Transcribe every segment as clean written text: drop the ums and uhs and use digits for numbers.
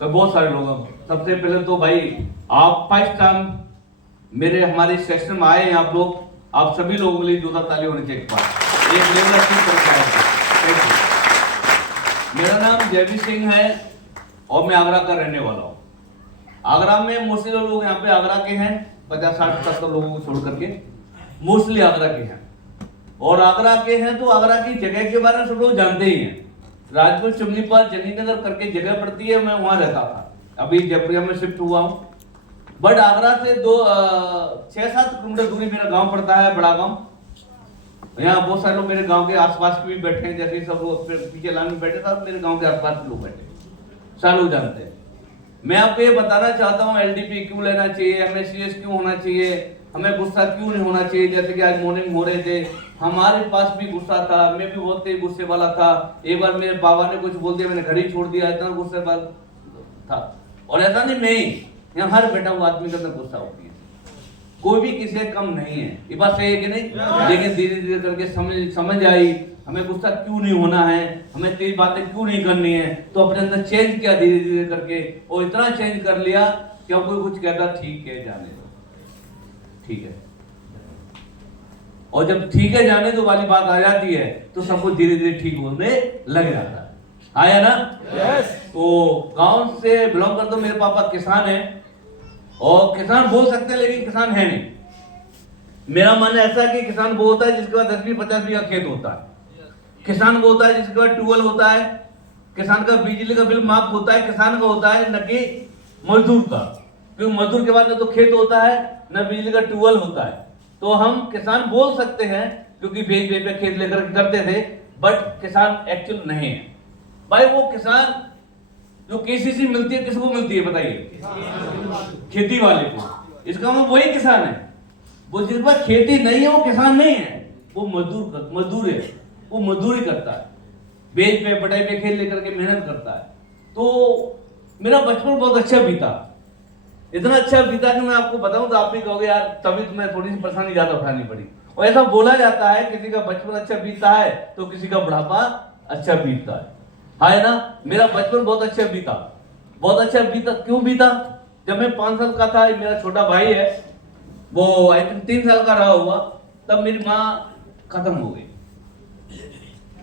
तो बहुत सारे लोग हैं। सबसे पहले तो भाई आप फर्स्ट टाइम मेरे हमारे सेक्शन में आए हैं आप लोग, आप सभी लोगों के लिए जोरदार ताली होनी चाहिए। एक लेवल अच्छी तरह। मेरा नाम जयवीर सिंह है और मैं आगरा का रहने वाला हूँ। आगरा में मोस्टली लोग यहाँ पे आगरा के हैं, 50-60 लोगों को छोड़ करके मोस्टली आगरा के हैं। और आगरा के हैं तो आगरा की जगह के बारे में सब लोग जानते ही हैं। राजपुर चुमनी पर जनीनगर करके जगह पड़ती है, मैं वहां रहता था, अभी जयपुरिया में शिफ्ट हुआ हूँ। बट आगरा से 6-7 किलोमीटर दूरी मेरा गांव पड़ता है, बड़ा गांव। यहाँ बहुत सारे लोग मेरे गांव के आसपास के भी बैठे हैं, जैसे सब लोग पीछे लाइन में बैठे था, मेरे गांव के आसपास के लोग बैठे, सारे लोग जानते हैं। मैं आपको ये बताना चाहता हूँ एलडीपी क्यों लेना चाहिए, हमें सीरियस क्यों होना चाहिए, हमें गुस्सा क्यों नहीं होना चाहिए। जैसे कि आज मॉर्निंग हो रहे थे, हमारे पास भी गुस्सा था, मैं भी बहुत तेज गुस्से वाला था। एक बार मेरे बाबा ने कुछ बोल दिया, मैंने घर ही छोड़ दिया, इतना गुस्से वाला था। और ऐसा नहीं, मैं ही, यहाँ हर बेटा हुआ आदमी के अंदर गुस्सा होती है, कोई भी किसी से कम नहीं है, ये बात सही है कि नहीं। लेकिन धीरे धीरे करके समझ आई हमें गुस्सा क्यों नहीं होना है, हमें तेज बातें क्यों नहीं करनी है। तो अपने अंदर चेंज किया धीरे धीरे करके, और इतना चेंज कर लिया कि कोई कुछ कहता ठीक है जाने दो, ठीक है। और जब ठीक है जाने दो वाली बात आ जाती है तो सब कुछ धीरे धीरे ठीक होने लग जाता है। आया ना? यस। तो गांव से बिलोंग करता हूं, मेरे पापा किसान हैं, और किसान बोल सकते हैं लेकिन किसान है नहीं। मेरा मानना ऐसा है कि किसान वो होता है जिसके पास 10-50 बीघा खेत होता है, किसान वो होता है जिसके पास ट्यूबवेल होता है, किसान का बिजली का बिल माफ होता है, किसान का होता है, न कि मजदूर का। क्योंकि मजदूर के बाद न तो खेत होता है न बिजली का ट्यूबवेल होता है। तो हम किसान बोल सकते हैं क्योंकि भेज भेज पे खेत लेकर करते थे, बट किसान एक्चुअल नहीं है भाई। वो किसान जो केसीसी मिलती है किसको मिलती है बताइए? खेती वाले को। इसका मतलब वही किसान है। वो जिसके पास खेती नहीं है वो किसान नहीं है, वो मजदूर है, वो मजदूरी करता है, बेच पे पटाई पे खेत लेकर के मेहनत करता है। तो मेरा बचपन बहुत अच्छा बीता, इतना अच्छा बीता कि मैं आपको बताऊं तो आप भी कहोगे यार तभी तुम्हें थोड़ी सी परेशानी ज्यादा उठानी पड़ी। और ऐसा बोला जाता है किसी का बचपन अच्छा बीतता है तो किसी का बुढ़ापा अच्छा बीतता है ना? मेरा बचपन बहुत अच्छा बीता, बहुत अच्छा बीता। क्यों बीता? जब मैं 5 साल का था, मेरा छोटा भाई है, वो आई थिंक 3 साल का रहा हुआ, तब मेरी माँ खत्म हो गई।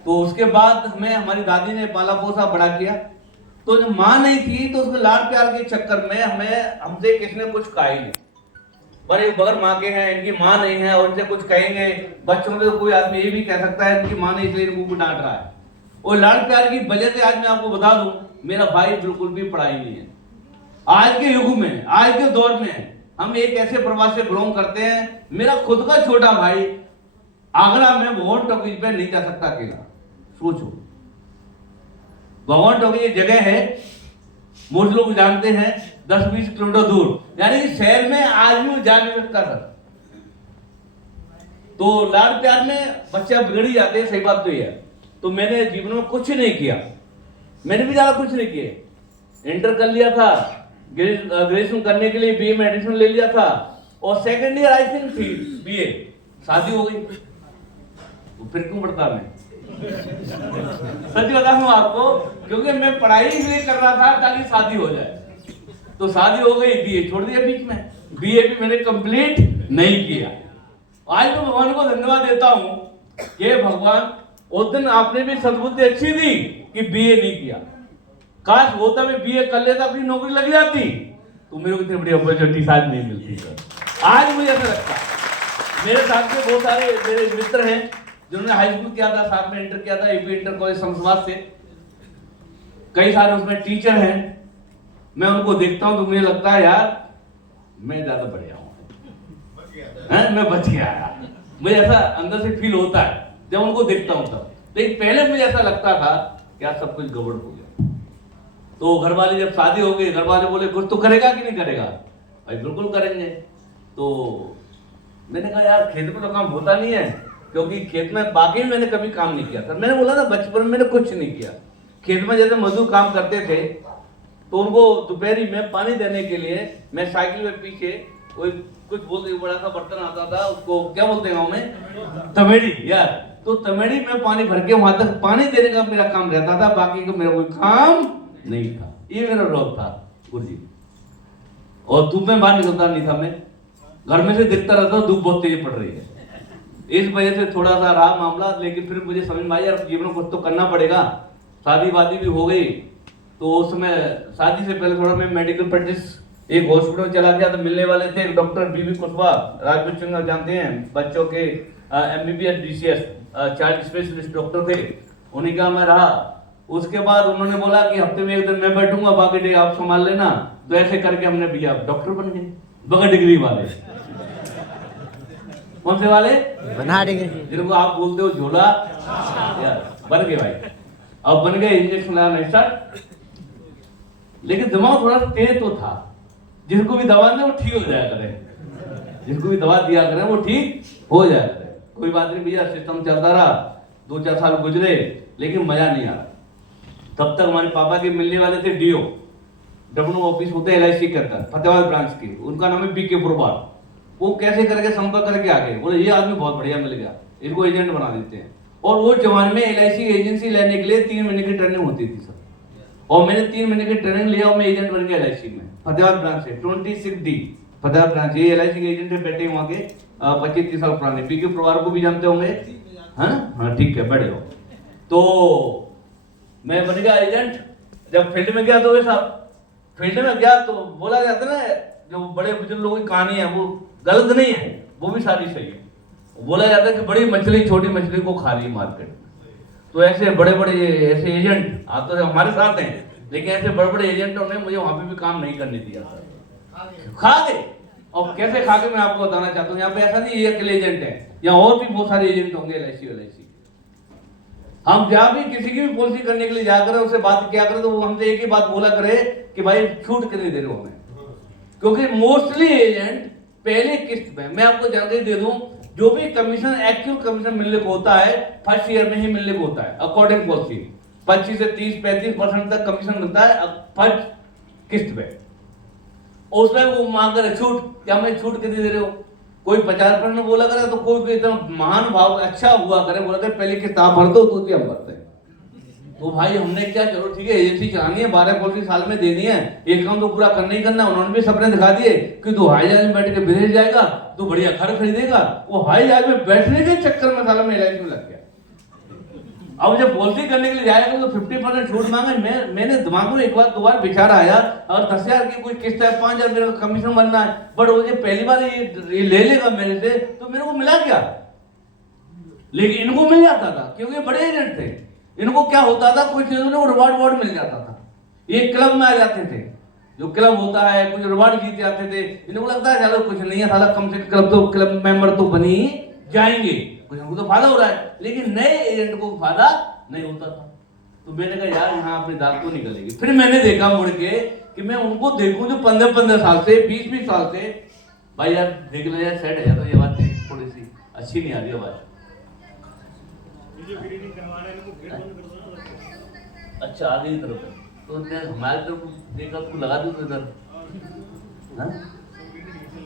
तो उसके बाद हमें हमारी दादी ने पाला पोसा बड़ा किया। तो जब माँ नहीं थी तो उसमें लाड प्यार के चक्कर में हमसे किसी ने कुछ कहा ही नहीं। पर बगैर माँ के हैं, इनकी माँ नहीं है और इनसे कुछ कहेंगे, बच्चों में तो कोई आदमी ये भी कह सकता है इनकी माँ नहीं इसलिए इनको डांट रहा है। और लाड प्यार की वजह से आज मैं आपको बता दूं मेरा भाई बिल्कुल भी पढ़ाई नहीं है। आज के युग में, आज के दौर में हम एक ऐसे परिवार से बिलोंग करते हैं, मेरा खुद का छोटा भाई आगरा में भगवान टॉकीज पे नहीं जा सकता अकेला। सोचो, भगवान टॉकीज एक जगह है, मोस्ट लोग जानते हैं, 10-20 किलोमीटर दूर, यानी कि शहर में आज भी वो जा नहीं सकता था। तो लाड प्यार में बच्चा बिगड़ ही जाते हैं, सही बात तो ये है। तो मैंने जीवन में कुछ नहीं किया, मैंने भी ज्यादा कुछ नहीं किया। इंटर कर लिया था, ग्रेजुएशन करने के लिए बीए में एडमिशन ले लिया था, और सेकंड ईयर आई थिंक थी बीए, शादी हो गई। तो फिर क्यों पढ़ता मैं? सच बता दूं आपको, क्योंकि मैं पढ़ाई इसलिए कर रहा था ताकि शादी हो जाए। तो शादी हो गई, बीए छोड़ दिया बीच में, बीए भी मैंने कंप्लीट नहीं किया। आज तो भगवान को धन्यवाद देता हूं कि भगवान उस दिन आपने भी सद्बुद्धि अच्छी दी कि बीए नहीं किया। काश होता मैं बीए कर लेता, अपनी नौकरी लग जाती तो मेरे को इतनी बड़ी अपॉर्चुनिटी शायद नहीं मिलती। आज मुझे ऐसा लगता है। मेरे साथ में बहुत सारे मेरे मित्र हैं जिन्होंने हाई स्कूल किया था, साथ में इंटर किया था, यूपी इंटर कॉलेज शमशाबाद से, कई सारे उसमें टीचर हैं। मैं उनको देखता हूं तो मुझे लगता है यार मैं ज्यादा बढ़िया हूं, मैं बच गया यार। मुझे ऐसा अंदर से फील होता है जब उनको देखता हूं तब। लेकिन पहले मुझे ऐसा लगता था कि यार सब कुछ गड़बड़ हो गया। तो घर वाले जब शादी हो गई, घर वाले बोले कुछ तो करेगा कि नहीं करेगा? भाई बिल्कुल करेंगे। तो मैंने कहा यार खेत में तो काम होता नहीं है, क्योंकि खेत में बाकी मैंने कभी काम नहीं किया था। मैंने बोला ना बचपन में मैंने कुछ नहीं किया। खेत में जैसे मजदूर काम करते थे तो उनको दोपहरी में पानी देने के लिए मैं साइकिल में पीछे कोई कुछ बोलते, बड़ा सा बर्तन आता था, उसको क्या बोलते हैं गाँव में? तमेड़ी यार। तो तमेड़ी में पानी भर के वहां तक पानी देने का मेरा काम रहता था, बाकी का मेरा कोई काम नहीं था। ये मेरा रॉब था गुरुजी। और धूप में बाहर निकलता नहीं था मैं, घर में से दिखता रहता धूप बहुत तेज पड़ रही है, इस वजह से थोड़ा सा रहा मामला। लेकिन फिर मुझे समझ में आया यार जीवन में कुछ तो करना पड़ेगा। शादी वादी भी हो गई, तो उस समय शादी से पहले थोड़ा मैं मेडिकल प्रैक्टिस एक हॉस्पिटल में चला गया। तो मिलने वाले थे एक डॉक्टर बीबी कुशवाहा, राजपूत सिंह जानते हैं, बच्चों के MBBS DCS child specialist doctor थे, उन्हीं का मैं रहा। उसके बाद उन्होंने बोला कि हफ्ते में एक दिन मैं बैठूंगा, बाकी डे आप संभाल लेना। तो ऐसे करके हमने भैया डॉक्टर बन गए, बगैर डिग्री वाले। कौन से वाले? बना डिग्री, जिनको आप बोलते हो झोला, यार बन गए भाई। अब बन गए, इंजेक्शन लगाना स्टार्ट। लेकिन दिमाग थोड़ा तेज तो था, जिनको भी दवा दें वो ठीक हो जाया करें, जिनको भी दवा दिया करें वो ठीक हो जाया करें। कोई बात नहीं भैया, सिस्टम चलता रहा, 2-4 साल गुजरे, लेकिन मजा नहीं आया। तब तक हमारे पापा के मिलने वाले थे DO, डब्ल्यू ऑफिस होते LIC के अंदर फतेहाबाद ब्रांच के, उनका नाम है BK पुरवार। वो कैसे करके संपर्क करके आ गए, बोले ये आदमी बहुत बढ़िया मिल गया, इसको एजेंट बना देते हैं। और वो जमाने में LIC एजेंसी लेने के लिए 3 महीने की ट्रेनिंग होती थी सर, और मैंने 3 महीने की ट्रेनिंग लिया और मैं एजेंट बन गया LIC में, फतेहाबाद ब्रांच से 26D फतेहाबाद ब्रांच। ये LIC के एजेंट है, बैठे वहाँ के 25-30 साल पुराने। BK पुरवार को भी जानते होंगे, है ना? हाँ ठीक है, बड़े हो। तो मैं बन गया एजेंट। जब फील्ड में गया तो वैसा फील्ड में गया तो बोला जाता है ना, जो बड़े बुजुर्ग लोगों की कहानी है वो गलत नहीं है, वो भी सारी सही है। बोला जाता है कि बड़ी मछली छोटी मछली को खा रही मार्केट में। तो ऐसे बड़े बड़े ऐसे एजेंट आप तो हमारे साथ हैं, लेकिन ऐसे बड़े बड़े एजेंटों ने मुझे वहां पे भी काम नहीं करने दिया, खा गए। और कैसे खा के मैं आपको बताना चाहता हूँ। यहाँ पे ऐसा नहीं ये अकेले एजेंट है, यहाँ और भी बहुत सारे एजेंट होंगे LIC। हम जहाँ भी किसी की भी पॉलिसी करने के लिए जा करें, उससे बात क्या करें, तो वो हमसे एक ही बात बोला करे कि भाई छूट कितनी दे रहे हो हमें। क्योंकि मोस्टली एजेंट पहले किस्त में, मैं आपको जानकारी दे दूं, जो भी कमीशन एक्चुअल कमीशन मिलने को होता है फर्स्ट ईयर में ही मिलने को होता है। अकॉर्डिंग पॉलिसी 25 से 30-35% तक कमीशन मिलता है फर्स्ट किस्त में। उसमें वो मांग रहे छूट, क्या मैं छूट कितनी दे रहे हो? कोई 50% बोला करे, तो कोई इतना महान भाव अच्छा हुआ करे, बोला करे पहले किताब भर दो, तो हम भरते हैं। तो भाई हमने क्या, चलो ठीक है एजेंसी चलानी है, 12 पॉलिसी साल में देनी है, एक काम तो पूरा करना ही करना। उन्होंने भी सपने दिखा दिए कि तू हवाई जहाज में बैठ के विदेश जाएगा, तू बढ़िया घर खरीदेगा। वो हवाई जहाज में बैठने के चक्कर में साल में LIC में लग गया। अब जब पॉलिसी करने के लिए जाएगा तो 50% छूट मांगे। मैंने दिमाग में एक बार 2 बार विचार आया, और 10,000 की कोई किस्त है, 5,000 मेरे को कमीशन बनना है, बट वो जो पहली बार ये ले लेगा मेरे से, तो मेरे को मिला क्या? लेकिन इनको मिल जाता था, क्योंकि बड़े एजेंट थे। इनको क्या होता था, कुछ चीजों में रिवार्ड मिल जाता था। ये क्लब में आ जाते थे, जो क्लब होता है, कुछ रिवार्ड जीत जाते थे। इनको लगता है चलो कुछ नहीं है, साला कम से कम क्लब मेंबर तो बनी जाएंगे, कुछ हमको तो फायदा हो रहा है। लेकिन नए एजेंट को फायदा नहीं होता था। तो मैंने कहा यार यहाँ अपनी दाल तो निकलेगी। फिर मैंने देखा मुड़ के कि मैं उनको देखूं जो 15-15 साल से 20-20 साल से, भाई यार देख लो यार सेट है, तो ये बात थोड़ी सी अच्छी नहीं आ रही आवाज। अच्छा आ गई तरफ, तो हमारे तरफ देखा तो लगा दूं तो इधर,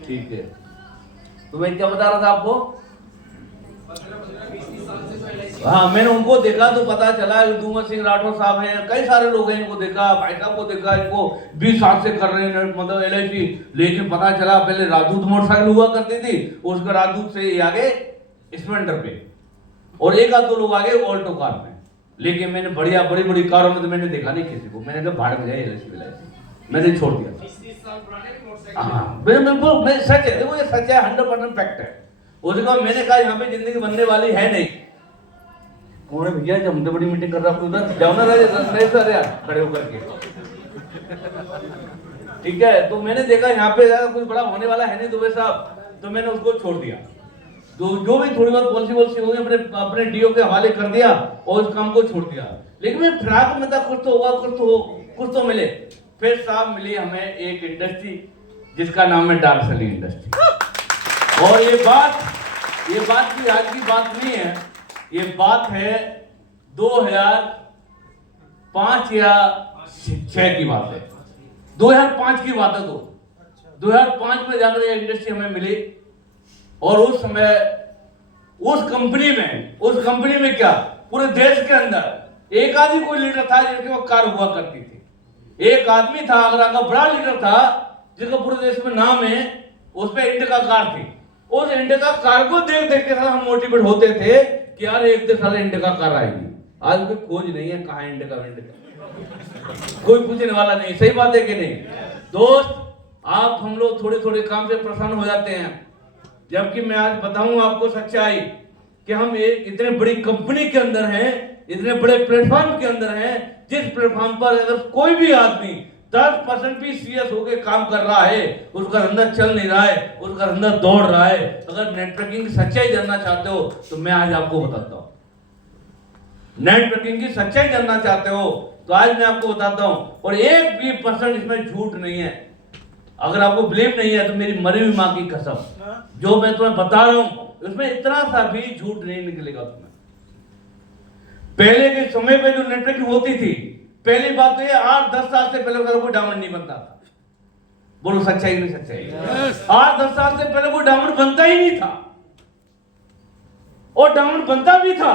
ठीक है। तो मैं क्या बता रहा था आपको, हाँ मैंने उनको देखा तो पता चला दूमर सिंह राठौर साहब हैं, कई सारे लोग हैं, इनको देखा, भाई साहब को देखा, इनको 20 साल से कर रहे हैं मतलब LIC। लेकिन पता चला पहले राजदूत मोटरसाइकिल हुआ करती थी, उसका राजदूत से आगे स्प्लेंडर पे, और एक आध 2 लोग आगे ऑल्टो कार में। लेकिन मैंने बढ़िया बड़ी बड़ी कारों में तो मैंने देखा नहीं किसी को। मैंने कहा भाड़ में जाए LIC, मैंने छोड़ दिया। हाँ बिल्कुल मैं सच है, देखो ये सच है, 100% फैक्ट है। उसके बाद मैंने कहा यहाँ पे जिंदगी बनने वाली है नहीं। उन्होंने भैया जब हमसे बड़ी मीटिंग कर रहा हूँ उधर जाओ ना सर यार खड़े होकर के, ठीक है। तो मैंने देखा यहाँ पे कुछ बड़ा होने वाला है नहीं दुबे साहब, तो मैंने उसको छोड़ दिया। जो भी थोड़ी बहुत पॉलिसी हो गई अपने DO के हवाले कर दिया और उस काम को छोड़ दिया। लेकिन मैं फिराक में था, कुछ तो होगा, कुछ तो मिले। फिर साहब मिली हमें एक इंडस्ट्री जिसका नाम है डार्क सैली इंडस्ट्री। और ये बात की आज की बात नहीं है, ये बात है 2005 या 6 की बात है, 2005 की बात है। तो 2005 में जाकर ये इंडस्ट्री हमें मिली। और उस समय उस कंपनी में क्या पूरे देश के अंदर एक आदि कोई लीडर था जिनके वो कार हुआ करती थी। एक आदमी था आगरा का, बड़ा लीडर था, जिसका पूरे देश में नाम है, उसमें इंडिका कार थी। उस इंडिका कार को देख देख के हम मोटिवेट होते थे कि यार एक दिन साले इंडिका कार आएगी। आज कोई खोज नहीं है कहाँ इंडिका, कोई पूछने वाला नहीं। सही बात है कि नहीं दोस्त? आप हम लोग थोड़े थोड़े काम से परेशान हो जाते हैं, जबकि मैं आज बताऊं आपको सच्चाई कि हम एक इतने बड़ी कंपनी के अंदर हैं, इतने बड़े प्लेटफॉर्म के अंदर हैं, जिस प्लेटफॉर्म पर अगर कोई भी आदमी 10% भी सीरियस होकर काम कर रहा है, उसका धंधा चल नहीं रहा है, उसका धंधा दौड़ रहा है। अगर नेटवर्किंग की सच्चाई जानना चाहते हो तो मैं आज आपको बताता हूं। नेटवर्किंग की सच्चाई जानना चाहते हो तो आज मैं आपको बताता हूं, और 1% इसमें झूठ नहीं है। अगर आपको बिलीव नहीं है तो मेरी मरी हुई मां की कसम, जो मैं तुम्हें बता रहा हूं उसमें इतना सा भी झूठ नहीं निकलेगा तुम्हें। पहले के समय पे जो नेटवर्किंग होती थी, पहली बात तो ये 8-10 साल से पहले कोई डायमंड नहीं बनता था। बोलो सच्चाई नहीं सच्चाई? 8-10 साल से पहले कोई डायमंड बनता ही नहीं था, और डायमंड बनता भी था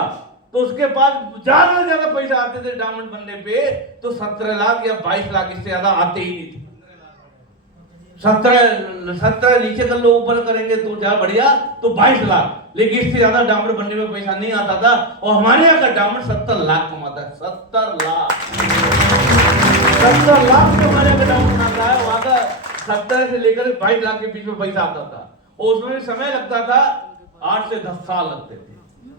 तो उसके पास ज्यादा से ज्यादा पैसा आते थे डायमंड बनने पे, तो 17 लाख या 22 लाख, इससे ज्यादा आते ही नहीं थे। 17 नीचे कर लो, ऊपर करेंगे तो ज्यादा बढ़िया तो 22 लाख, लेकिन इससे ज्यादा डायमंड बनने में पैसा नहीं आता था। और हमारे यहाँ का डायमंड 70 लाख कमाता है। 70 लाख तो हमारे यहाँ का डायमंड आता है, वहां का 70 से लेकर 22 लाख के बीच में पैसा आता था, और उसमें भी समय लगता था 8 से 10 साल लगते थे।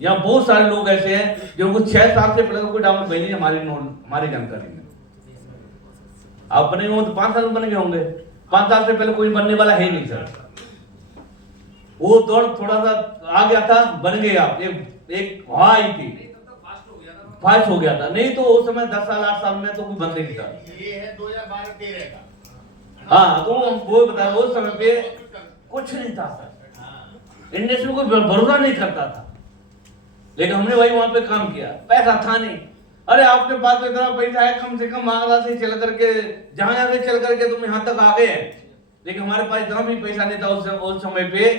यहाँ बहुत सारे लोग ऐसे हैं जिनको 6 साल से पहले कोई डायमंड बनी हमारी जानकारी में। अपने वो तो 5 साल बन गए होंगे, 5 साल से पहले कोई बनने वाला है नहीं सर। वो दौड़ थोड़ा सा आ गया था, बन गया, एक हवा आई थी, फास्ट हो गया था। नहीं तो उस समय 10 साल 8 साल में तो कोई बन नहीं था। ये है 2012-13 का। हाँ, तो वो बता रहा, उस समय पे कुछ नहीं था सर, इंडस्ट्री में कोई भरोसा नहीं करता था, लेकिन हमने वही वहां पे काम किया। पैसा था नहीं, अरे आपके पास तो इतना पैसा है, कम से कम आगरा से चल करके, जहां से चल करके तुम यहाँ तक आ गए, लेकिन हमारे पास इतना भी पैसा नहीं था उस समय पे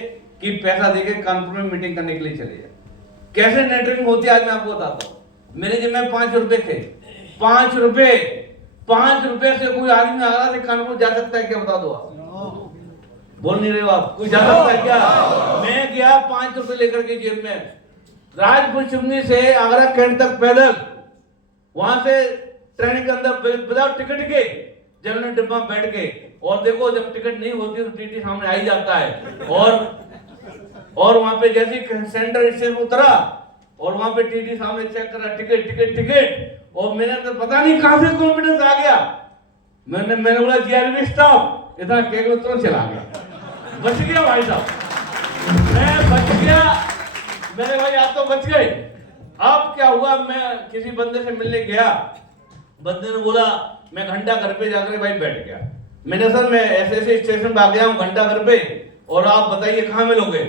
कि पैसा देके कानपुर में मीटिंग करने के लिए चले जाए। कैसे नेटवर्किंग होती है आज मैं आपको बताता हूँ। मेरे जिम्मे 5 रुपए थे, 5 रुपए से कोई आदमी आगरा से कानपुर जा सकता है क्या? बता दो आप, बोल नहीं रहे हो आप? कोई जा सकता है क्या? मैं गया 5 रुपए लेकर के जेब में, राजपुर चुमनी से आगरा कैंट तक पैदल, वहां से ट्रेन के अंदर विदाउट टिकट के जनरल डिब्बा में बैठ के, और देखो जब टिकट नहीं होती तो टीटी सामने आ ही जाता है, और वहां पे जैसे सेंट्रल स्टेशन उतरा और वहां पे टीटी सामने चेक करा, टिकट, और मेरे अंदर पता नहीं कहां से कॉन्फिडेंस आ गया। मैंने बोला जीआरबी स्टॉप, इतना कह के तुरंत चला गया, बच गया भाई साहब, मैं बच गया। मेरे भाई आप तो बच गए। अब क्या हुआ, मैं किसी बंदे से मिलने गया, बंदे ने बोला मैं घंटा घर पे जाकर भाई बैठ गया। मैंने सर मैं ऐसे स्टेशन पे आ गया हूँ घंटा घर पे, और आप बताइए कहाँ मिलोगे?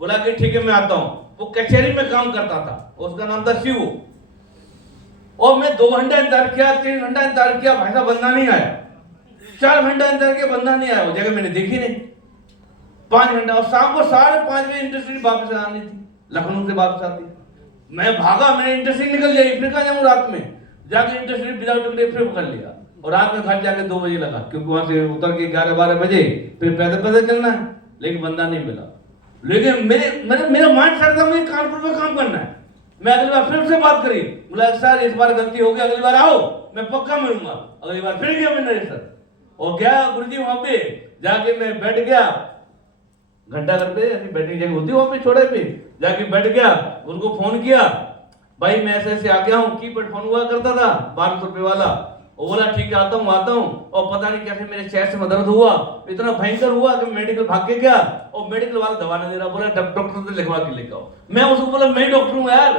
बोला कि ठीक है मैं आता हूँ। वो कचहरी में काम करता था, उसका नाम था शिव, और मैं 2 घंटा इंतजार किया, 3 घंटा इंतजार किया, भाई साहब बंदा नहीं आया। 4 घंटा इंतजार किया, बंदा नहीं आया, वो जगह मैंने देखी नहीं। 5 घंटा, और शाम को 5:30 बजे इंडस्ट्री वापस आनी थी, लखनऊ से वापस आती। मैं भागा, मैंने इंडस्ट्री निकल जाई, फिर कहाँ जाऊँ रात में, जाके इंडस्ट्री विदाउट टिकट फिर पकड़ लिया, और रात में घर जाके 2 बजे लगा, क्योंकि वहां से उतर के 11-12 बजे फिर पैदल चलना है, लेकिन बंदा नहीं मिला। लेकिन मेरा माइंड सेट था मुझे कानपुर में काम करना है। मैं अगली बार फिर से बात करी, बोला सर इस बार गलती हो गई, अगली बार आओ, मैं पक्का मिलूंगा। अगली बार फिर गया मैं सर, और गया गुरुजी वहां पे जाके मैं बैठ गया, घंटा करते ऐसी बैठने जगह होती वहां पे छोड़े पे, जाके बैठ गया, उनको फोन किया, भाई मैं ऐसे आ गया हूँ, कीपैड फोन हुआ करता था 1200 रुपए वाला। वो बोला ठीक है आता हूँ, और पता नहीं कैसे मेरे चेस्ट में दर्द हुआ, इतना भयंकर हुआ कि मेडिकल भाग के गया, और मेडिकल वाला दवा नहीं दे रहा, बोला डॉक्टर से लिखवा के लेके आओ। मैं उसको बोला मैं ही डॉक्टर हूँ यार,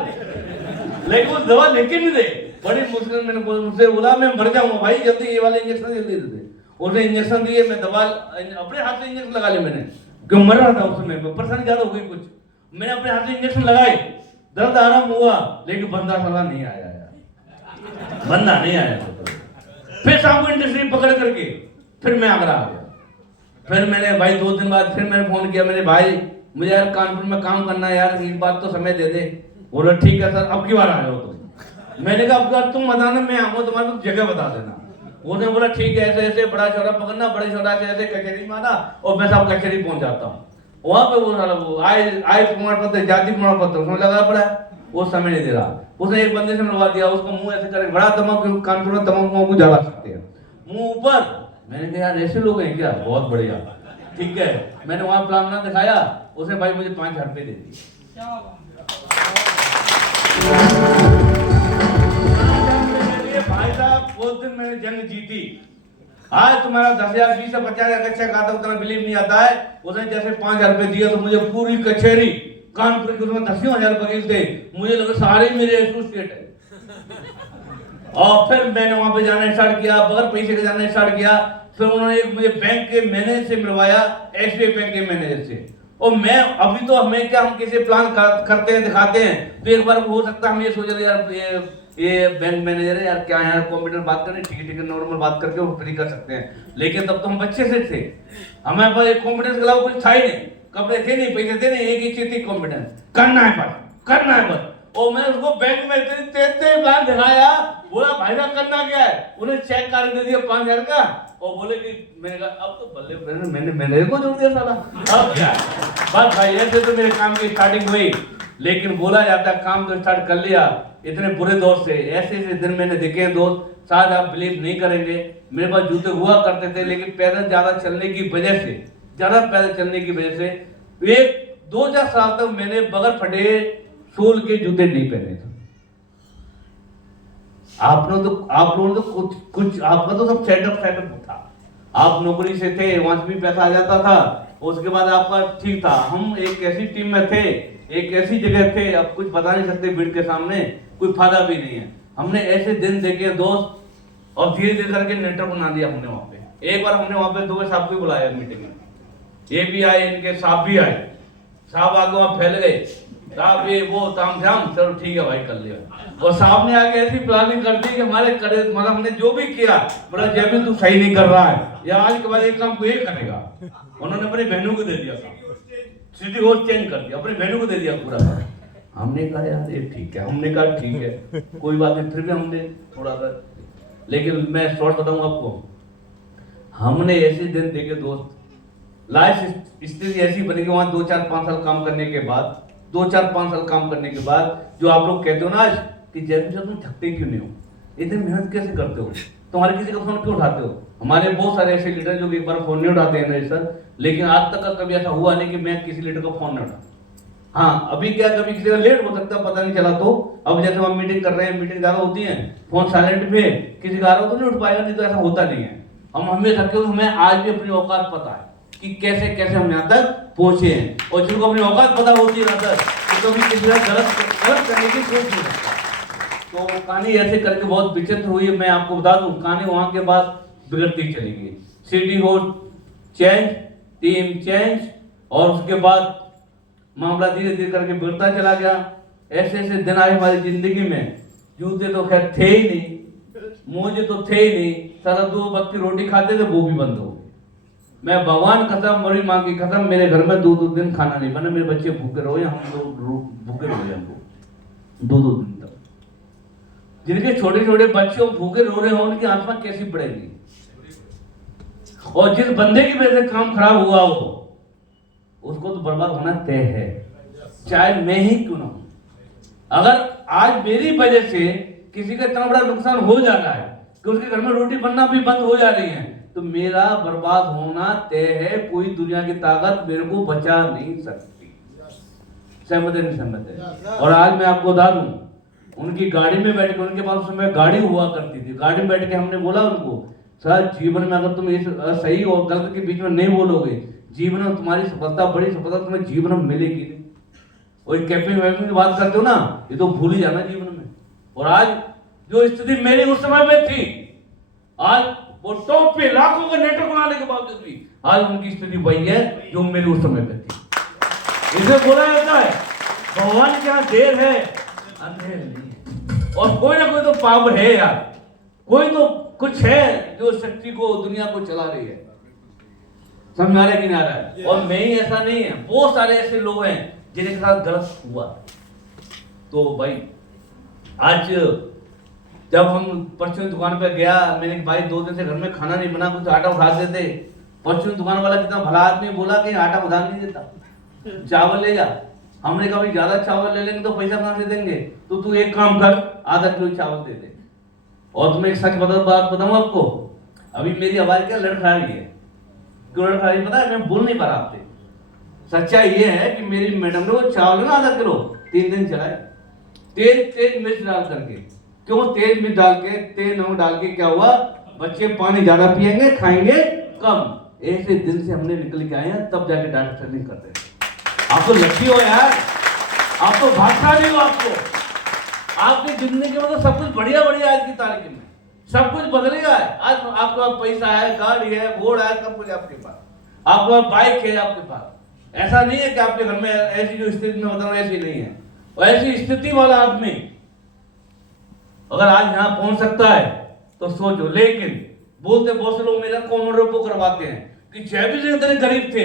लेकिन वो दवा लेके नहीं दे, बड़ी मुश्किल मैंने मुझसे बोला मैं मर जाऊंगा भाई, जल्दी ये वाले इंजेक्शन जल्दी दे दे। उसने इंजेक्शन दिए, मैं दवा अपने हाथ से इंजेक्शन लगा लिया मैंने, क्यों मर रहा था उस समय, परेशानी ज्यादा हो गई कुछ, मैंने अपने हाथ से इंजेक्शन लगाए, दर्द आराम हुआ, लेकिन बंदा साला नहीं आया यार, बंदा नहीं आया। फिर शाम को इंडस्ट्री पकड़ करके फिर मैं आगरा आ गया। फिर मैंने भाई 2 दिन बाद फिर मैंने फोन किया, मेरे भाई मुझे यार कानपुर में काम करना है यार, एक बात तो समय दे दे। बोला ठीक है सर, अब की बार आए हो तुम? मैंने कहा अब की बार तुम बताना, मैं आऊंगा तुम्हारे को जगह बता देना। उसने बोला ठीक है, ऐसे ऐसे बड़ा छोटा पकड़ना, बड़े छोटा से ऐसे कचहरी में आना और मैं सब कचहरी पहुंच जाता हूँ। वहां पे वो साला वो आय प्रमाण पत्र, जाति प्रमाण पत्र उसमें लगा पड़ा है, वो समय नहीं दे रहा। उसने एक बंदे से मिलवा दिया, उसको मुंह ऐसे करके बड़ा तमाकू कानपुर में तमाकू जला सकते हैं मुंह ऊपर। मैंने कहा यार ऐसे लोग हैं क्या, बहुत बढ़िया, ठीक है। मैंने वहां प्लान बना दिखाया, उसने भाई मुझे 5,000 रुपये दे दिए। भाई साहब उस दिन मैंने जंग जीती। आज तुम्हारा 10,000 20 से 50,000 अच्छा खाता उतना बिलीव नहीं आता है। उसने जैसे 5,000 रुपये दिया तो मुझे पूरी कचहरी कानपुर के उसमें 10,000 वकील थे, मुझे लगा सारे मेरे एसोसिएट है। और फिर मैंने वहां पे जाना स्टार्ट किया, बगैर पैसे के जाना स्टार्ट किया। फिर उन्होंने एक मुझे बैंक के मैनेजर से मिलवाया, एसबीआई बैंक के मैनेजर से। और मैं अभी तो हमें क्या, हम कैसे प्लान करते हैं दिखाते हैं, तो एक बार हो सकता है हम ये सोच रहे यार ये बैंक मैनेजर है यार, क्या है कंप्यूटर बात करें, ठीक है नॉर्मल बात करके वो फ्री कर सकते हैं। लेकिन तब तो हम बच्चे से थे, हमारे पास एक कॉन्फिडेंस के अलावा कुछ था ही नहीं, कपड़े थे नहीं, पैसे थे नहीं, एक ही चीज थी कॉन्फिडेंस, करना है बस, करना है बस। और मैंने उसको बैंक में तेज प्लान दिखाया, बोला भाई साहब करना क्या है, उन्हें चेक कार्ड दे दिया 5,000 का और बोले कि मैंने कहा अब तो बल्ले मैंने मैनेजर को जोड़ दिया साला, अब क्या बस भाई। ऐसे तो मेरे काम की स्टार्टिंग हुई, लेकिन बोला जाता है काम तो स्टार्ट कर लिया इतने बुरे दौर से। ऐसे ऐसे दिन मैंने देखे हैं दोस्त, शायद आप बिलीव नहीं करेंगे। मेरे पास जूते हुआ करते थे, लेकिन पैदल ज्यादा चलने की वजह से, ज्यादा पैदल चलने की वजह से 1-2 साल तक मैंने बगैर फटे सोल के जूते नहीं पहने थे। आप लोगों ने तो कुछ आपका तो सब सेटअप था, आप नौकरी से थे, वहां से भी पैसा आ जाता था, उसके बाद आपका ठीक था। हम एक ऐसी टीम में थे, एक ऐसी जगह थे, अब कुछ बता नहीं सकते भीड़ के सामने, कोई फायदा भी नहीं है। हमने ऐसे दिन देखे दोस्त, और धीरे धीरे करके नेटवर्क बना दिया हमने वहां पे। एक बार हमने वहां पे 2 साहब को बुलाया मीटिंग में, ये भी आए, इनके साहब भी आए, साहब आगे वहां फैल गए, साहब ये वो ताम झाम, चलो ठीक है भाई कर लिया। और साहब ने आगे ऐसी प्लानिंग कर दी कि हमारे करे, मतलब हमने जो भी किया, बोला जयवीर तू सही नहीं कर रहा है, या आज के बाद एक काम को ये करेगा। उन्होंने अपनी बहनों को दे दिया, सिटी होस्ट चेंज कर दिया, अपनी बहनों को दे दिया पूरा। हमने कहा यार ये ठीक है, हमने कहा ठीक है कोई बात नहीं, फिर भी हमने थोड़ा सा, लेकिन मैं शॉर्ट बताऊं आपको, हमने ऐसे दिन देखे दोस्त, लाइफ स्थिति ऐसी बनी कि वहां 2-4-5 साल काम करने के बाद, 2-4-5 साल काम करने के बाद, जो आप लोग कहते हो ना आज कि जयवीर तुम थकते क्यों नहीं हो, इतनी मेहनत कैसे करते हो, तुम्हारे किसी का फोन क्यों उठाते हो। हमारे बहुत सारे ऐसे लीडर जो एक बार फोन नहीं उठाते हैं मेरे सर, लेकिन आज तक का कभी ऐसा हुआ नहीं कि मैं किसी लीडर का फोन नहीं उठा। हाँ अभी क्या कभी किसी का लेट हो सकता है, पता नहीं चला तो, अब जैसे हम मीटिंग कर रहे हैं, मीटिंग ज्यादा होती है, फोन साइलेंट पे, किसी का आ रहा हो तो नहीं उठ पाएगा, नहीं तो ऐसा होता नहीं है। हम हमें थके हुए, हमें आज भी अपनी औकात पता है कि कैसे कैसे हम यहाँ तक पहुंचे हैं, और जिनको अपनी औकात पता होती है ना सर, तो कभी किसी का गलत करने की सोच नहीं सकता। तो कहानी ऐसे करके बहुत विचित्र हुई है। मैं आपको बता दूं, कहानी वहां के बाद बिगड़ती चली गई, city host change, team change, और उसके बाद मामला धीरे धीरे करके बिगड़ता चला गया। ऐसे ऐसे दिन आए हमारी जिंदगी में, जूते तो खैर थे ही नहीं, मोजे तो थे ही नहीं, सारा 2 वक्त की रोटी खाते थे वो भी बंद हो गई। मैं भगवान कसम, मरी माँ की कसम, मेरे घर में 2-2 दिन खाना नहीं बना, मेरे बच्चे भूखे रहो या हम लोग भूखे रहो, हमको 2-2 दिन तक। जिनके छोटे छोटे बच्चे भूखे रो रहे हो, उनकी आत्मा कैसी पड़ेगी। और जिस बंदे की वजह से काम खराब हुआ हो, उसको तो बर्बाद होना तय है, चाहे मैं ही क्यों ना हूं। अगर आज मेरी वजह से किसी का इतना बड़ा नुकसान हो जा रहा है कि उसके घर में रोटी बनना भी बंद हो जा रही है, तो मेरा बर्बाद होना तय है, कोई दुनिया की ताकत मेरे को बचा नहीं सकती। सहमत है नहीं सहमत है। और आज मैं आपको बता दूं, उनकी गाड़ी में बैठ के, उनके पास उस समय गाड़ी हुआ करती थी, गाड़ी में बैठ के हमने बोला उनको, सर जीवन में अगर तुम इस सही और गलत के बीच में नहीं बोलोगे, जीवन में तुम्हारी सफलता, बड़ी सफलता तुम्हें जीवन में मिलेगी नहीं। और कैंपिंग वैम्पिंग की बात करते हो ना, ये तो भूल ही जाना जीवन में। और आज जो स्थिति मेरी उस समय में थी, आज वो टॉप पे लाखों का नेटवर्क बनाने के बावजूद भी आज उनकी स्थिति वही है जो मेरी उस समय पे थी। इसे बोला जाता है भगवान क्या देर है अंधेर नहीं। और कोई ना कोई तो पावर है यार, कोई तो कुछ है जो शक्ति को, दुनिया को चला रही है। समझ आ रहा है कि नहीं आ रहा है। और मैं ही ऐसा नहीं है, बहुत सारे ऐसे लोग हैं जिनके साथ गलत हुआ। तो भाई आज जब हम परचून दुकान पे गया, मेरे भाई 2 दिन से घर में खाना नहीं बना, कुछ आटा उठा देते। परचून दुकान वाला कितना भला आदमी, बोला कि आटा उधार नहीं देता, चावल ले जा। हमने कहा भाई ज्यादा चावल ले लेंगे तो पैसा कहाँ से देंगे, तो तू एक काम कर, आधा किलो चावल दे दे। और तुम्हें एक सच बात बताऊं आपको, अभी मेरी आवाज क्या लड़खड़ा रही है, क्यों लड़खड़ा रही पता है, मैं बोल नहीं पा रहा आपसे। सच्चाई ये है कि मेरी मैडम ने वो चावल ना आधा किलो 3 दिन चलाए, तेज मिर्च डाल करके। क्यों तेज मिर्च डाल के, तेज नमक डाल के क्या हुआ, बच्चे पानी ज्यादा पिएंगे, खाएंगे कम। ऐसे दिन से हमने निकल के आए हैं, तब जाके डायरेक्ट ट्रेनिंग करते हैं। आप तो लकी हो यार, आप तो भाग्यशाली हो। आपकी जिंदगी में तो सब कुछ बढ़िया बढ़िया आज की तारीख में सब कुछ बदल गया है। आज आपके पास पैसा है, गाड़ी है, घोड़ा है, सब कुछ आपके पास, आपके पास बाइक है आपके पास। ऐसा नहीं है कि आपके घर में ऐसी जो स्थिति में बताऊं ऐसी नहीं है। और ऐसी स्थिति वाला आदमी अगर आज यहाँ पहुंच सकता है तो सोचो। लेकिन बोलते बहुत से लोग मेरा कॉमन करवाते हैं कि जय सिंह इतने गरीब थे,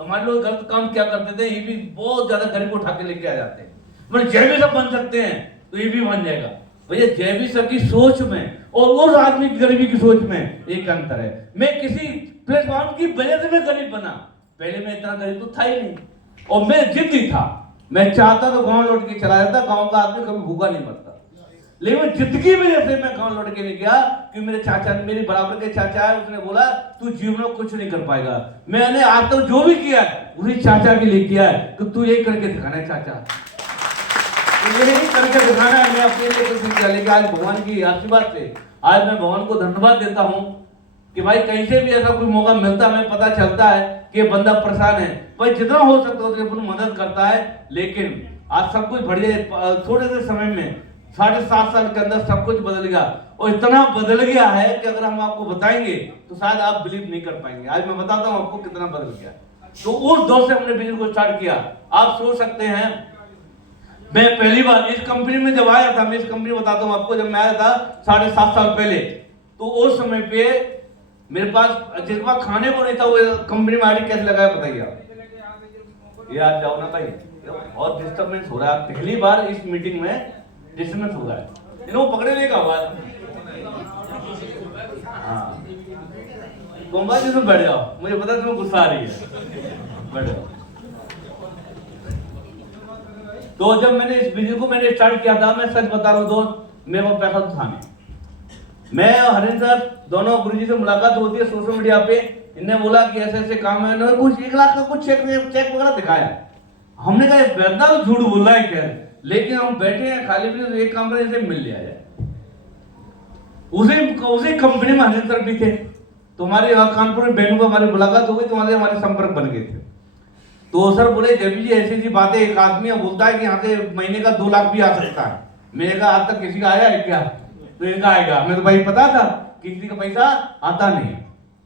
हमारे लोग गलत काम क्या करते थे, ये भी बहुत ज्यादा गरीब उठा के लेके आ जाते हैं। मतलब जय भी सब बन सकते हैं तो ये भी बन जाएगा। भैया जय भी सब की सोच में और उस आदमी की गरीबी की सोच में एक अंतर है। मैं किसी प्लेटफॉर्म की वजह से मैं गरीब बना, पहले मैं इतना गरीब तो था ही नहीं। और मैं जिद्दी था, मैं चाहता तो गांव लौट के चला जाता, गांव का आदमी कभी भूखा नहीं मरता। लेकिन मैं जिद की वजह से मैं गांव लौट के नहीं गया कि मेरे चाचा, मेरे बराबर के चाचा है, उसने बोला तू जीवन में कुछ नहीं कर पाएगा। मैंने आज तक जो भी किया है उसी चाचा के लिए किया है कि तू यही करके दिखाना है चाचा, तो यही करके दिखाना है। मैं अपने लिए कुछ नहीं किया, लेकिन आज भगवान की आशीर्वाद से आज मैं भगवान को धन्यवाद देता हूँ कि भाई कहीं से भी ऐसा कोई मौका मिलता है, हमें पता चलता है कि बंदा परेशान है, भाई जितना हो सकता है उतनी अपनी मदद करता है। लेकिन आज सब कुछ बढ़िया, थोड़े से समय में 7.5 साल के अंदर सब कुछ बदल गया। और इतना बदल गया है कि अगर हम आपको बताएंगे तो शायद आप बिलीव नहीं कर पाएंगे। आज मैं बताता हूँ आपको कितना बदल गया। तो उस दौर से हमने बिजनेस को स्टार्ट किया। आप सोच सकते हैं, मैं पहली बार इस कंपनी में जब आया था, मैं इस कंपनी बताता हूँ आपको, जब मैं आया था 7.5 साल पहले, तो उस समय पे मेरे पास जिसके पास खाने को नहीं था, वो कंपनी में आईडी कैसे लगाया बताइए आप। ये आप जाओ ना भाई, बहुत डिस्टर्बेंस हो रहा है। पहली बार इस मीटिंग में डिस्टर्बेंस हो रहा है, इन्होंने पकड़े लेगा आवाज। हाँ तुम बात इसमें बैठ जाओ, मुझे पता तुम्हें गुस्सा आ रही है, बैठ जाओ। तो जब मैंने इस बिजनेस को मैंने स्टार्ट किया था, मैं सच बता रहा हूँ दोस्त, मेरे पास पैसा तो था नहीं। मैं हरिंदर सर दोनों गुरुजी से मुलाकात होती है सोशल मीडिया पे, इन्होंने बोला कि ऐसे ऐसे काम है, इन्होंने कुछ 1 लाख का कुछ चेक वगैरह दिखाया। हमने कहा बंदा तो झूठ बोल रहा है क्या, लेकिन हम बैठे हैं खाली भी, तो एक काम करें इसे मिल लिया जाए। उसी कंपनी में हरिंदर सर भी थे, तो हमारे कानपुर में बैंगलोर में हमारी मुलाकात हो गई, तो हमारे संपर्क बन गए थे। तो सर बोले जबी जी ऐसी ऐसी बातें, एक आदमी बोलता है कि यहाँ से महीने का 2 लाख भी आ सकता है। मैंने कहा आज तक किसी का आया है क्या, तो इनका आएगा। हमें तो भाई पता था कि किसी का पैसा आता नहीं,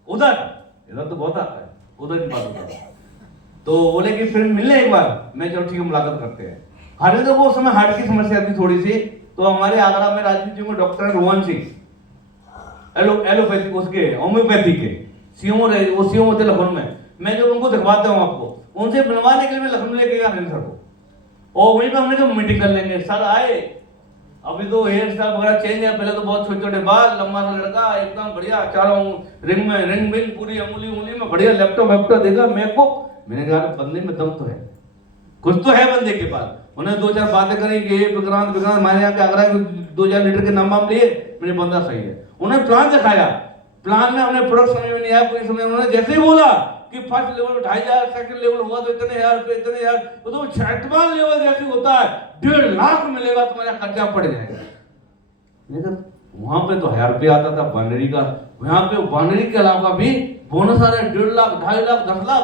उधर इधर तो बहुत आता है, उधर की बात होता है। तो बोले कि फिर मिलने एक बार, मैं चलो ठीक है मुलाकात करते हैं। हरिंदर को उस समय हार्ट की समस्या थी थोड़ी सी, तो हमारे आगरा में राजनीति में डॉक्टर रोहन सिंह एलोपैथी उसके होम्योपैथी के सीएमओ रहे, वो सीएमओ थे लखनऊ में। मैं जो उनको दिखवाता हूँ आपको, उनसे मिलवाने के लिए मैं लखनऊ लेके गया हरिंदर को, और वहीं पे हमने कहा मीटिंग कर लेंगे। सर आए, अभी तो हेयर स्टाइल वगैरह चेंज है, पहले तो बहुत छोटे छोटे बाल, लंबा सा लड़का एकदम बढ़िया, चारों रिंग मिल पूरी उंगली में बढ़िया, लैपटॉप देखा मैं को, मैंने कहा बंदे में दम तो है, कुछ तो है बंदे के पास। उन्हें 2-4 बातें करी कि विक्रांत हमारे यहाँ के आगरा 2000 लीटर के नाम लिए, मेरे बंदा सही है। उन्हें प्लान दिखाया, प्लान में हमने प्रोडक्ट समझ में नहीं आया कोई समय, उन्होंने जैसे ही बोला कि फर्स्ट लेवल 2500, सेकंड लेवल हुआ तो इतने हजार, तो छठवां लेवल जैसे होता है 1.5 लाख मिलेगा, तुम्हारा खर्चा पड़ जाएगा। लेकिन वहां पे तो 1000 रुपया आता था बानरी का, यहाँ पे बानरी के अलावा भी बोनस आ रहा है 1.5 लाख, 2.5 लाख, 10 लाख।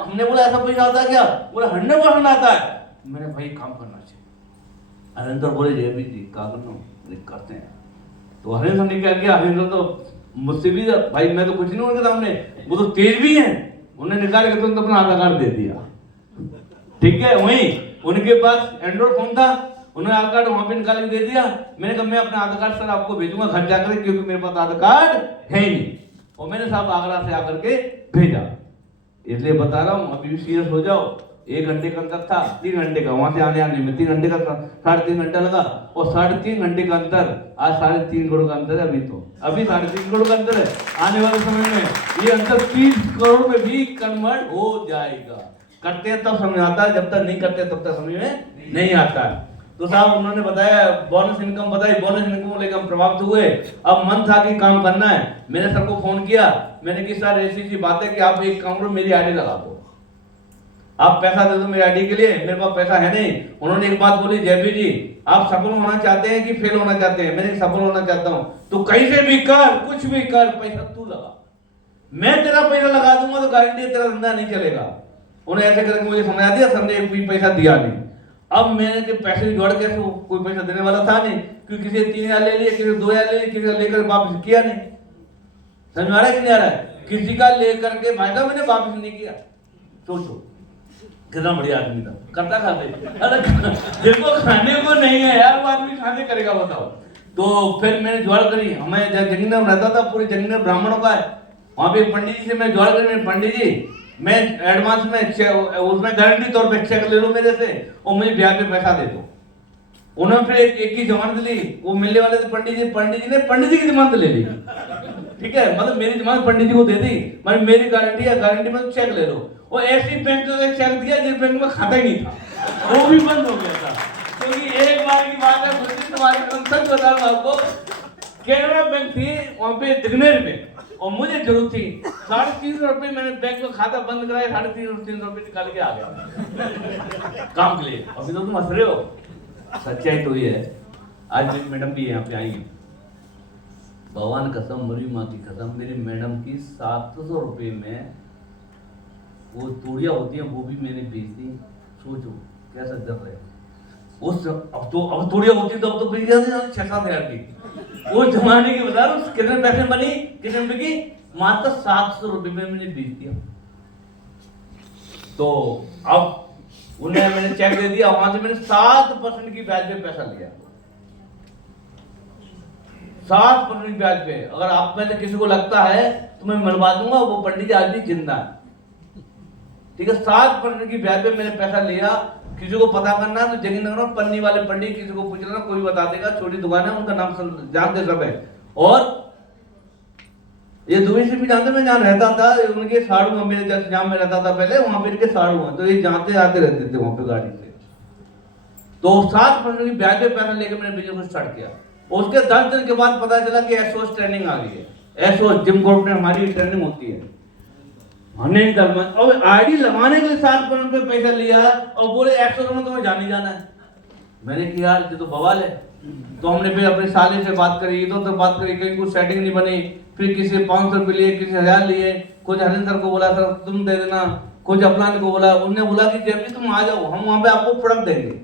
हमने बोला ऐसा पैसा आता है क्या, बोला 100% आता है। मैंने भाई काम करना चाहिए। हरिंदर बोले जय भी जी क्या करना करते हैं। तो हरिंदर ने क्या किया, हरिंदर तो मुझसे भी भाई, मैं तो कुछ नहीं उनके सामने, वो तो तेज भी हैं, उन्हें निकाल के तुरंत अपना आधार कार्ड दे दिया। ठीक है, वहीं उनके पास एंड्रॉइड फोन था, उन्होंने आधार कार्ड वहां पे निकाल के दे दिया। मैंने कहा मैं अपना आधार कार्ड सर आपको भेजूंगा घर जाकर, क्योंकि मेरे पास आधार कार्ड है ही नहीं। और मैंने साहब आगरा से आकर के भेजा। इसलिए बता रहा हूँ, अभी भी सीरियस हो जाओ, 1 घंटे का अंतर था, 3 घंटे का, वहां से आने में 3 घंटे का 3.5 घंटा लगा, और 3.5 घंटे का अंतर आज 3.5 करोड़ का अंतर है। अभी 3.5 करोड़ का अंतर है। आने वाले समय में ये अंतर 30 करोड़ में भी कन्वर्ट हो जाएगा। करते हैं तब समझ आता है, जब तक नहीं करते तब तक समझ में नहीं आता है। तो साहब उन्होंने बताया बोनस इनकम बताई, बोनस इनकम को लेकर हम प्रभावित हुए। अब मन था कि काम करना है। मैंने सबको फोन किया, मैंने कि सर ऐसी बात है कि आप एक काम करो, मेरी आईडी लगा दो, आप पैसा दे दो मेरी आईडी के लिए, मेरे पास पैसा है नहीं। उन्होंने एक बात बोली, जयबी जी आप सफल होना चाहते हैं कि फेल होना चाहते हैं? मैंने सफल होना चाहता हूं। तो कहीं से भी कर, कुछ भी कर, पैसा तू लगा, मैं तेरा पैसा लगा दूंगा तो गारंटी तेरा धंधा नहीं चलेगा। उन्हें ऐसे करके मुझे समझा दिया, समझे कोई पैसा दिया नहीं। अब मैंने के पैसे जोड़ के कोई पैसा देने वाला था नहीं, क्योंकि किसी 3,000 ले लिए, किसी 2,000 ले लिए, किसी का लेकर वापस किया नहीं। समझ आ रहा है कि नहीं आ रहा है? किसी का लेकर के भाई साहब मैंने वापस नहीं किया। सोचो कितना बढ़िया आदमी था, करता खाते। अरे जिनको खाने को नहीं है यार, वो आदमी खाने करेगा बताओ। तो फिर मैंने जुगाड़ करी। हमें जंगल में रहता था, पूरे जंगल में ब्राह्मणों का है, वहां पे पंडित जी से मैं जुगाड़ करी, पंडित जी मैं एडवांस में उसमें गारंटी तौर पे चेक ले लो मेरे से और मुझे ब्याज पे पैसा दे दो। उन्होंने फिर एक की जमानत ली, वो मिलने वाले थे पंडित जी ने पंडित जी की जमानत ले ली। ठीक है, मतलब मेरी जमानत पंडित जी को दे दी, मतलब मेरी गारंटी है, गारंटी में चेक ले लो। वो ऐसी बैंक का चेक दिया जिस बैंक में खाता ही नहीं था, वो भी बंद हो गया था। क्योंकि एक बार की बात है, तुम्हारी सच बता रहा हूं आपको, केनरा बैंक थी वहां पे दिग्नेर में, और मुझे जरूरत थी 350 रुपए। मैंने बैंक में खाता बंद कराया, 350 रुपए निकाल के आ गया काम के लिए। अभी तो तुम हंस रहे हो, सच्चाई तो ये है। आज मेरी मैडम भी यहाँ पे आई है, भगवान कसम, मरी माँ की कसम, मेरी मैडम की 700 रुपए में वो तूड़िया होती है, वो भी मैंने बेच दी। सोचो कैसा दर है उस। अब तूड़िया होती तो अब तो बेच जाती 6-7 हजार की। वो जमाने की बता रहा हूँ, कितने पैसे बनी, कितने रुपए की, मात्र 700 रुपए में मैंने बेच दिया। तो अब उन्हें मैंने चेक दे दिया, वहां से मैंने 7% की ब्याज पे पैसा लिया। 7% की ब्याज पे। अगर आप में से किसी को लगता है तो मैं मिलवा दूंगा, वो पंडित जी आज भी जिंदा है। ठीक है, 7% की ब्याज पे मैंने पैसा लिया। किसी को पता करना है तो जगीनगर में पन्नी वाले पंडित, किसी को पूछ लेना, कोई बता देगा, छोटी दुकान है, उनका नाम जानते सब है। और ये दुबई से भी जानते, मैं जहाँ रहता था उनके साड़ू में, मेरे जहाँ में रहता था पहले, वहां पे इनके साड़ू हैं, तो ये जानते आते रहते थे वहां पे गाड़ी से। तो 7% की ब्याज पे पैसा लेकर मैंने बिजनेस को स्टार्ट किया। उसके 10 दिन के बाद पता चला कि एसओएस ट्रेनिंग आ गई है। एसओएस जिम ग्रुप में हमारी ट्रेनिंग होती है। हमने और आईडी लगाने के लिए 7% पे पैसा लिया और बोले 100 में तुम्हें जाने जाना है। मैंने किया यार ये तो बवाल है। तो हमने फिर अपने साले से बात करी, तो बात करी, कहीं कुछ सेटिंग नहीं बनी। फिर किसी 500 रुपये लिए, किसी 1000 लिए, कुछ हरिंदर को बोला सर तुम दे देना, कुछ अपलान को बोला। उन्होंने बोला कि जब भी तुम आ जाओ हम वहां पे आपको प्रोडक्ट देंगे।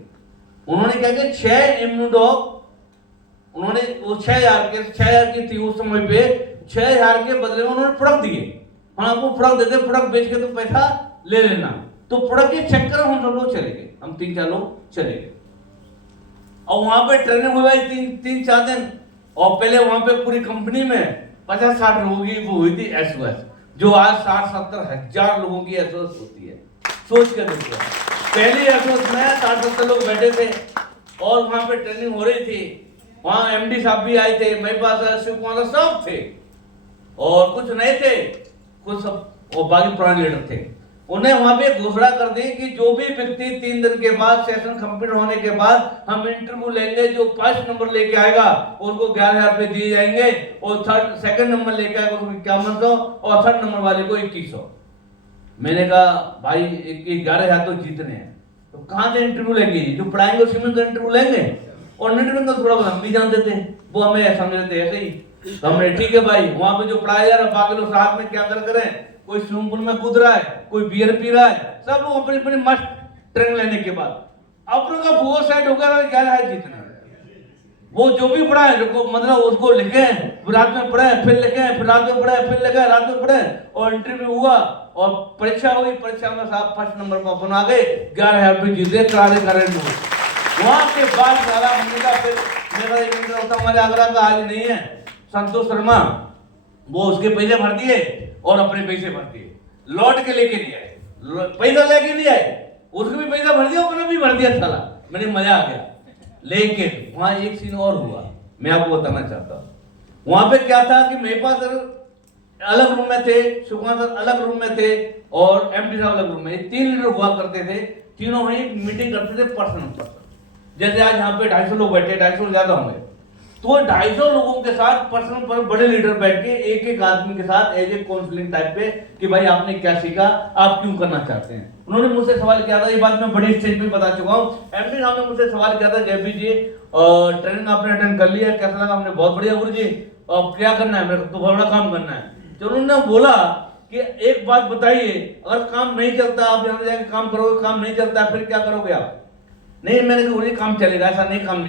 उन्होंने क्या किया, 6 इम्यूडॉग, उन्होंने वो 6,000 की थी उस समय पे, 6,000 के बदले में उन्होंने प्रोडक्ट दिए। हम आपको प्रोडक्ट देते, प्रोडक्ट बेच के तुम पैसा ले लेना। तो प्रोडक्ट के चक्कर हम सब लोग चले गए, हम 3-4 लोग चले गए। और वहां पे ट्रेनिंग हुई 3-4 दिन। और पहले वहां पे पूरी कंपनी में 50-60 लोगों की वो हुई थी एसओएस, जो आज 60-70 हजार लोगों की एसओएस होती है। सोच के देखो, पहले एसओएस में 60-70 लोग बैठे थे और वहां पे ट्रेनिंग हो रही थी। वहां एमडी साहब भी आए थे, मेरे पास शिव कुमार सब थे, और कुछ नए थे, कुछ सब और बाकी पुराने लीडर थे। उन्हें वहां पे घोषणा कर दी कि जो भी व्यक्ति 3 दिन के बाद सेशन कंप्लीट होने के बाद हम इंटरव्यू लेंगे, जो 5 नंबर लेके आएगा उसको 11,000 रुपए दिए जाएंगे, और सेकंड नंबर लेके आएगा उसको 5100, और थर्ड नंबर वाले को 2100। मैंने कहा भाई 11,000 तो जीतने हैं, तो कहां से इंटरव्यू लेंगे, जो पढ़ाएंगे उसी में तो इंटरव्यू लेंगे। और इंटरव्यू का थोड़ा हम भी जानते थे, वो हमें समझ थे ऐसे ही। तो हमने ठीक है भाई, वहां पे जो पढ़ाया जा रहा है, बाकी लोग साथ में क्या करें, कोई स्विमिंग पूल में कूद रहा है, कोई बियर पी रहा है, सब लोग अपनी अपनी मस्त ट्रेनिंग लेने के बाद अपने का फोर साइड होकर 11,000 जीतना। वो जो भी पढ़ा है, जो मतलब उसको लिखे, फिर रात में पढ़े, फिर लिखे, फिर रात में पढ़े, फिर लिखे, रात में पढ़े, और इंटरव्यू हुआ और परीक्षा हुई। परीक्षा में साहब फर्स्ट नंबर पर अपन आ गए, 11,000 रुपये जीते, करारे वहां के बाद सारा हमने का। फिर मेरा एक मित्र होता हमारे आगरा का, आज नहीं है, संतोष शर्मा, वो उसके पैसे भर दिए और अपने पैसे भर दिए, लौट के लेके नहीं आए, पैसा लेके नहीं आए, उसको भी पैसा भर दिया, अपना भी भर दिया साला। मैंने मजा आ गया। लेकिन वहां एक सीन और हुआ, मैं आपको बताना चाहता हूँ। वहां पे क्या था कि मेरे पास अलग रूम में थे, सुकुमार सर अलग रूम में थे और एमडी साहब अलग रूम में। 3 लीडर हुआ करते थे, तीनों वहीं मीटिंग करते थे पर्सनल। जैसे आज यहाँ पे 250 लोग बैठे, 250 ज्यादा होंगे, तो 250 लोगों के साथ पर्सनल पर बड़े लीडर बैठ के एक एक आदमी के साथ एज ए काउंसलिंग टाइप पे कि भाई आपने क्या सीखा, आप क्यों करना चाहते हैं। उन्होंने मुझसे सवाल किया था, ये बात मैं बड़ी स्टेज पे बता चुका हूँ। एमडी साहब ने मुझसे सवाल किया था, जयपी जी ट्रेनिंग आपने अटेंड कर लिया, कैसा लगा? हमने बहुत बढ़िया गुरु जी, अब क्या करना है? मेरे को तो बड़ा काम करना है। तो उन्होंने बोला कि एक बात बताइए, अगर काम नहीं चलता, आप यहाँ जाके काम करोगे, काम नहीं चलता, फिर क्या करोगे आप? नहीं, मैंने कहा काम चलेगा, ऐसा नहीं काम